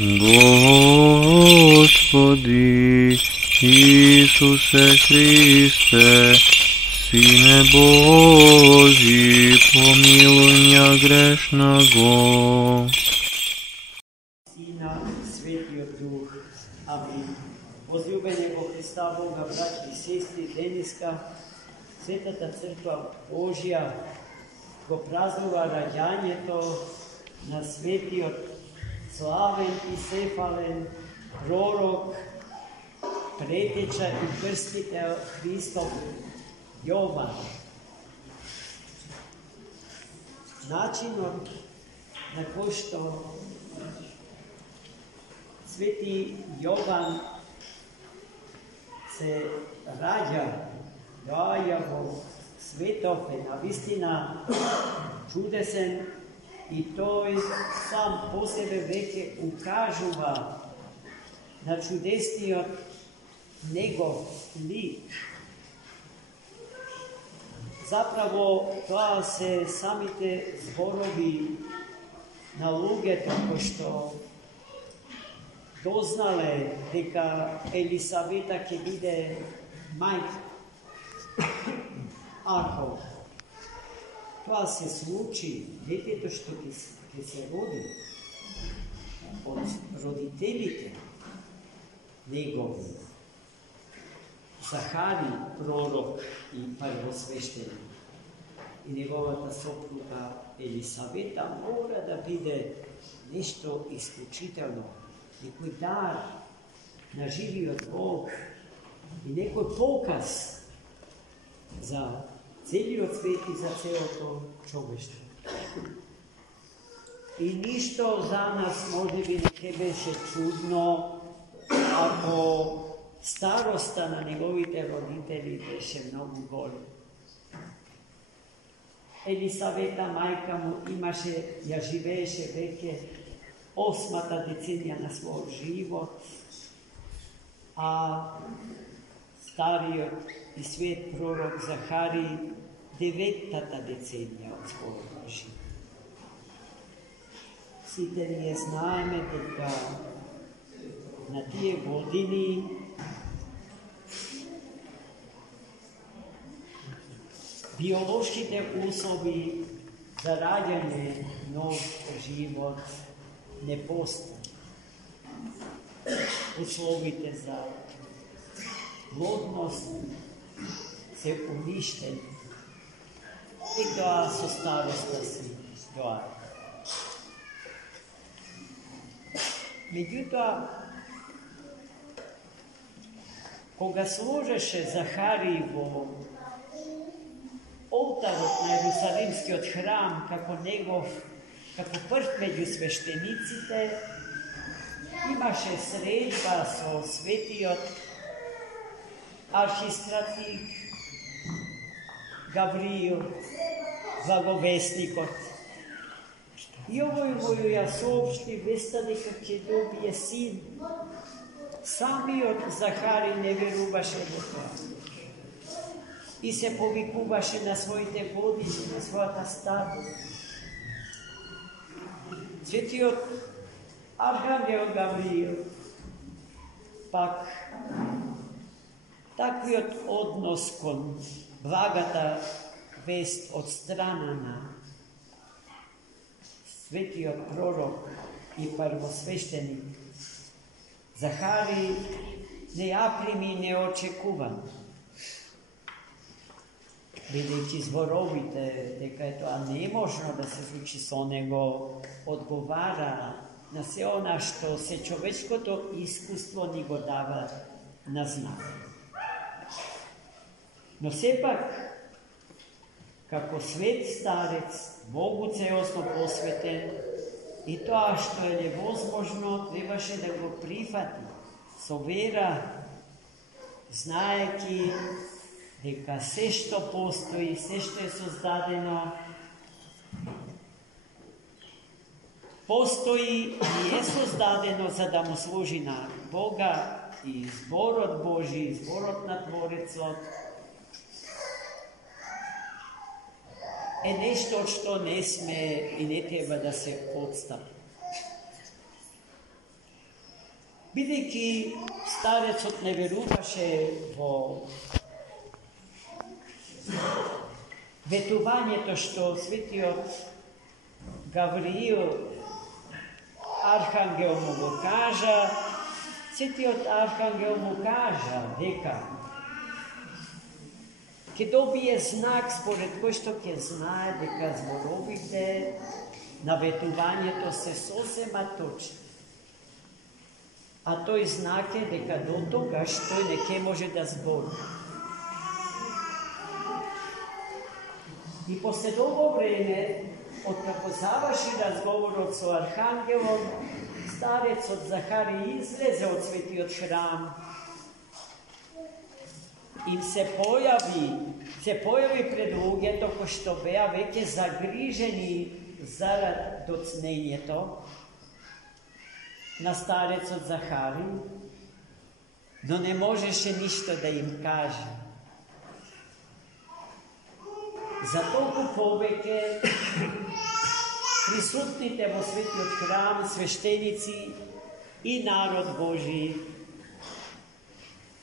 Господи Исусе Христе, Сине Божий, помилуй меня грешного. Сина, Светиот Дух. Амин. Возлюбеnego Христа Бога, братья и сестри, денеска Светата Црква Божја го празнува раѓањето на светиот славен и сефален пророк, претеча и крстител Христов Јован. Начинот на кој што Свети Јован се раѓа во светов е навистина чудесен и тој сам по себе веќе укажува на чудесниот негов лик. Заправо тоа се самите зборови на луѓето кои што дознале дека Елисавета ќе биде мајка. Ако тоа се случи, детето што ќе се роди од родителите негови, Захари, пророк и првосвещеник, и неговата сопруга Елисавета, мора да биде нешто исклучително, некој дар на живиот Бог и некој показ за целиот свет и за целото човештво. И ништо за нас може би не ќе беше чудно ако староста на неговите родители беше многу голема. Елисавета, мајка му, ја живееше веќе 8-та деценија на својот живот, а стариот и свет пророк Захари 9-та деценија од својот живот. Сите ние знаеме дека на тие години биолошките услови за раѓање нов живот не постои. Условите за плодност се уништени и тоа со староста си доаѓа. Меѓутоа, кога сложеше Захари во олтарот на Ерусалимскиот храм како прв меѓу свештениците, имаше средба со светиот архистратик Гавриил, благовестникот. И овој му ја соопшти веста дека ќе добие син. Самиот Захари не веруваше во тоа. И се повикуваше на своите години, на својата старост. Светиот Архангел Гавриил пак таквиот однос кон благата вест од страна на светиот пророк и првосвещеник Захари не ја прими неочекувано, бидејќи зборовите дека е тоа неможно да се случи со него, одговара на се она што се човечкото искуство ни го дава на знак. Но сепак, како свет старец, Богу целосно посветен, и тоа што е невозможно, требаше да го прифати со вера, знаеки дека се што постои, се што е создадено, постои и е создадено за да му служи на Бога и зборот Божи, зборот на Творецот, е нешто што не сме и не треба да се отстапи. Бидејќи старецот не веруваше во ветувањето што светиот Гавриил архангел му го кажа, светиот архангел му кажа дека ќе добие знак според кој што ќе знае дека зборовите на ветувањето се сосема точни. А тој знак е дека до тогаш тој не ќе може да збори. И после долго време, откако заврши разговорот со архангелот, старецот Захари излезе од светиот храм. Им се појави пред луѓето кои што беа веќе загрижени зарад доцнењето на старецот Захари, но не можеше ништо да им каже. За толку повеќе присутните во светиот храм, свештеници и народ Божи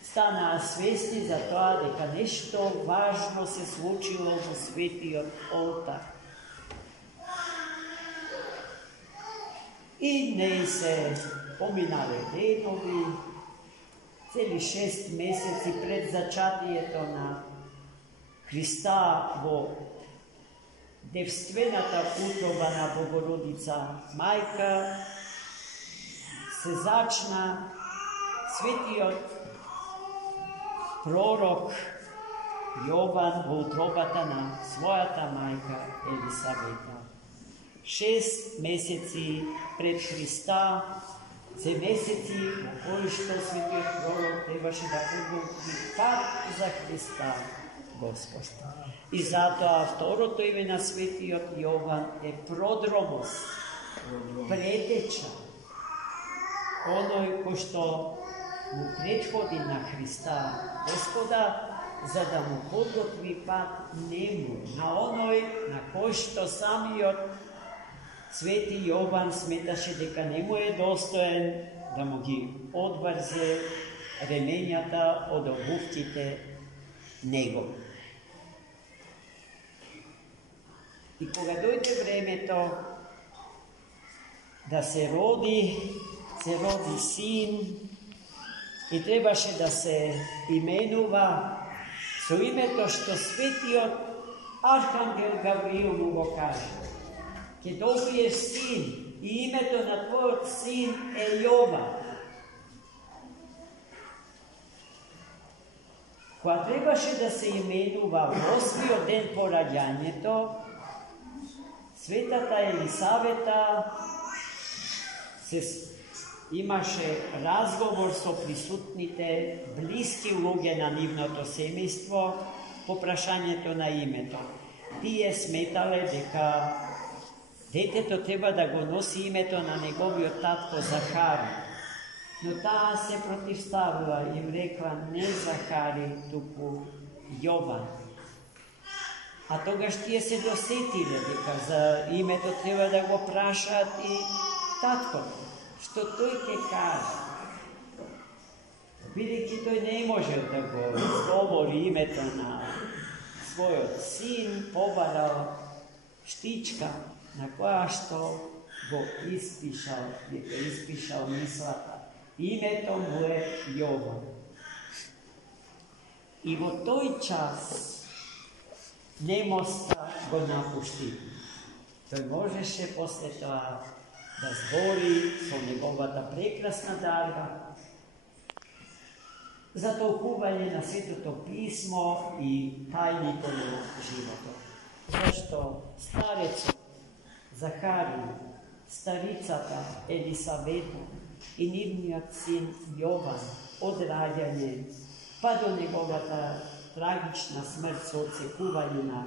станаа свесни за тоа дека нешто важно се случило во светиот олтар. И не се поминале денови, цели 6 месеци пред зачатието на Христа во девствената утроба на Богородица Мајка, се зачна светиот пророк Јован во утробата на својата мајка Елисавета. 6 месеци пред Христа, се месеци во кои што светиот пророк требаше да подготви пат за Христа Господ. И затоа второто име на светиот Јован е Продромос, предеча, оној кој што му предходи на Христа Господа, за да му подготви пат нему, на оној на кој што самиот свети Јован сметаше дека не му е достоен да му ги одврзе ремењата од обувките него. И кога дојде времето да се роди син и требаше да се именува со името што светиот архангел Гавриил му го каже. Ќе добиеш син и името на твојот син е Јован. Кога требаше да се именува во 8-иот ден по раѓањето, светата Елисавета имаше разговор со присутните блиски луѓе на нивното семејство по прашањето на името. Тие сметале дека детето треба да го носи името на неговиот татко Захари. Но таа се противставила и им рекла не Захари, туку Јован. А тогаш тие се досетиле дека за името треба да го прашаат и таткото, што тој ќе каже. Бидејќи тој не можел да го изговори името на својот син, побарал штичка на која што го испишал мислата. Името му е Јован. И во тој час немоста го напушти. Тој можеше после тоа да збори со неговата прекрасна дарба за толкување на Светото писмо и тајните на животот. Зашто старецот Захари, старицата Елисавета и нивниот син Јован од раѓање па до неговата трагична смрт со отсекување на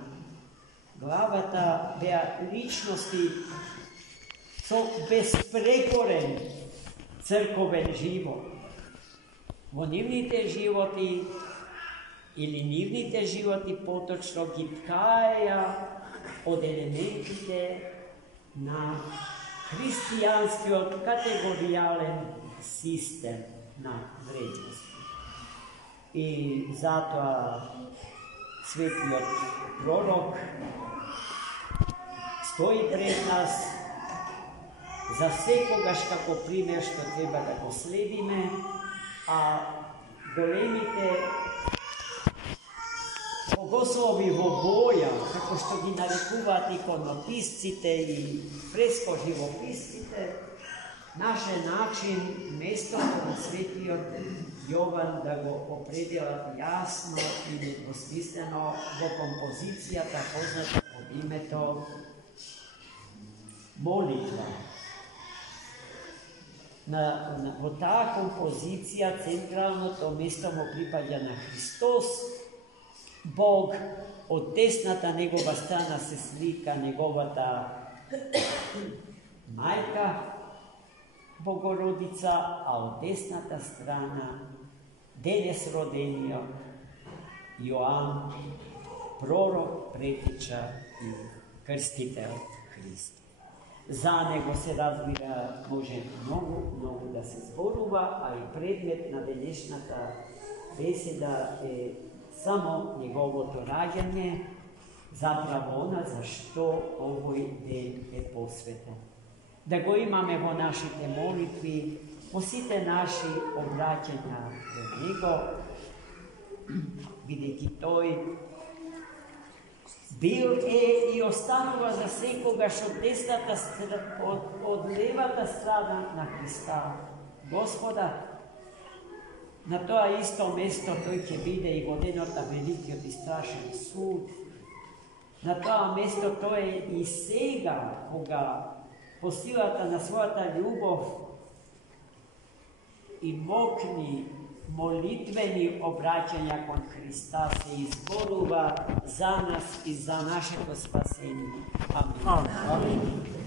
главата беа личности со безпрекорен црковен живот. Во нивните животи или нивните животи поточно ги ткаеа од елементите на hristijanski kategorijalen sistem na vrednosti. I zato sveti prorok stoji pred nas za vsekoga, kako prime, što treba da go sledime, a golemite Bogoslovivo boja, kako što gi narekuvati ikonopiscite i fresko živopiscite, naše način mesto sveti Jovan da go opredjelati jasno i nedvosmisleno go kompozicija, ta poznata pod imeto molitva. Ta kompozicija centralno to mesto mu pripadja na Hristos. Bog, od desната негова страна се слика неговата майка Богородица, а от десната страна денес родениот Јоан, пророк, претича и крстител Христ. За него се разбира, може много да се зборува, а и предмет на денешната беседа е само неговото раѓање, заправо она за што овој ден е посветен. Да го имаме во нашите молитви, во сите наши обраќања до него, бидејќи тој бил е и останува за секогаш од левата страна на Христа, Господа. На тоа исто место тој ќе биде и во денот на великиот и страшен суд. На тоа место тој е и сега, кога по силата на својата љубов и мокни молитвени обраќања кон Христа се изборува за нас и за нашето спасение. Амин.